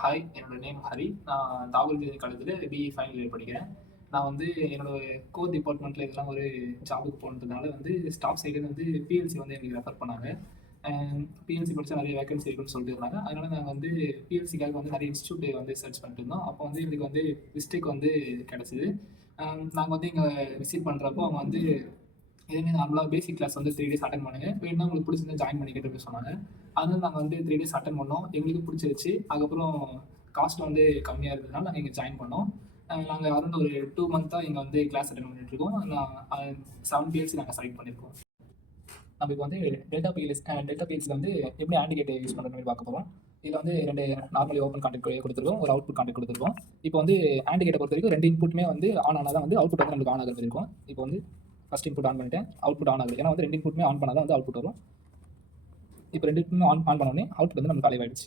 Hi, என்னோட name Hari. நான் தாகூர் காலேஜில் பிஇ ஃபைனல் இயர் படிக்கிறேன். நான் வந்து என்னோட கோர் டிபார்ட்மெண்ட்டில் இதெல்லாம் ஒரு ஜாபுக்கு போனதுனால வந்து ஸ்டாஃப் சைடுலேருந்து வந்து பிஎல்சி வந்து எங்களுக்கு ரெஃபர் பண்ணாங்க. பிஎல்சி படித்தா நிறைய வேகன்சி இருக்குன்னு சொல்லிட்டு இருந்தாங்க. அதனால நாங்கள் வந்து பிஎல்சிக்காக வந்து நிறைய இன்ஸ்டியூட் வந்து சர்ச் பண்ணிட்டு இருந்தோம். அப்போ வந்து எங்களுக்கு வந்து மிஸ்டேக் வந்து கிடச்சிது. நாங்கள் வந்து இங்கே விசிட் பண்ணுறப்போ அவங்க வந்து இதுவுமே நார்மலாக பேசிக் கிளாஸ் வந்து 3 டேஸ் அட்டன் பண்ணுங்க. வேணும்னா உங்களுக்கு பிடிச்சிருந்தா ஜாயின் பண்ணிக்கிட்டு அப்படின்னு சொன்னாங்க. அதனால நாங்கள் வந்து 3 டேஸ் அட்டன் பண்ணோம். எங்களுக்கு பிடிச்சிருச்சு. அதுக்கப்புறம் காஸ்ட் வந்து கம்மியாக இருந்ததுனால நாங்கள் இங்கே ஜாயின் பண்ணோம். நாங்கள் அரௌண்ட் ஒரு 2 மந்த்தாக இங்கே வந்து கிளாஸ் அட்டன் பண்ணிட்டுருக்கோம். நான் 7 பிஎல்சி நாங்கள் செலக்ட் பண்ணியிருக்கோம். நம்ம இப்போ வந்து டெல்டா பிஎல்சியில் வந்து எப்படி ஆன்டி கேட் யூஸ் பண்ணுற மாதிரி பார்க்க போகிறோம். இதில் வந்து 2 நார்மலி ஓப்பன் கான்டெக்ட் கொடுத்துருக்கோம், ஒரு அவுட்புட் கான்டெக்ட் கொடுத்துருக்கோம். இப்போ வந்து ஆன்டி கேட்டை பொறுத்த வரைக்கும் 2 இன்புட்டுமே வந்து ஆன் ஆனால் தான் வந்து அவுட்புட் வந்து நமக்கு ஆன் ஆகிறது இருக்கும். இப்போ வந்து ஃபஸ்ட் இன்புட் ஆன் பண்ணிட்டேன், அவுட்புட் ஆன் ஆகுது. ஏன்னா வந்து 2 இன்புட்டுமே ஆன் பண்ணால் தான் வந்து அவுட்புட் வரும். இப்போ 2 இன்புட்டுமே ஆன் பண்ணோடனே அவுட்புட் வந்து நமக்கு காலி ஆகிடுச்சு.